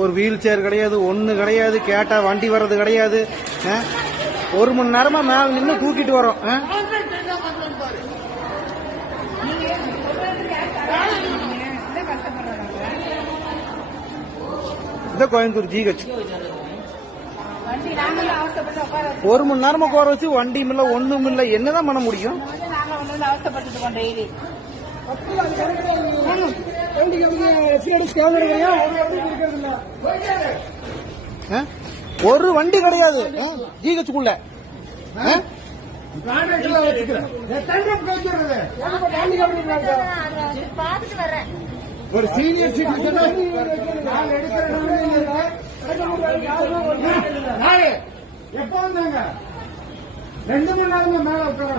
ஒரு wheel chair கிடையாது, ஒண்ணு கிடையாது, கேட்டா வண்டி வர்றது கிடையாது. 1 மணி நேரமா மேல நின்று தூக்கிட்டு வரோம். இந்த கோயம்புத்தூர் ஜிஹெச் 1 மணி நேரமா கோர வச்சு வண்டியும் இல்ல ஒண்ணும் இல்ல, என்னதான் பண்ண முடியும்? ஒரு வண்டி கிடையாது ஜிஹெச்சுக்குள்ள. ஒரு சீனியர் சிட்டிசன் எப்ப வந்தாங்க? 2 மணி நேரம் மேல உட்கார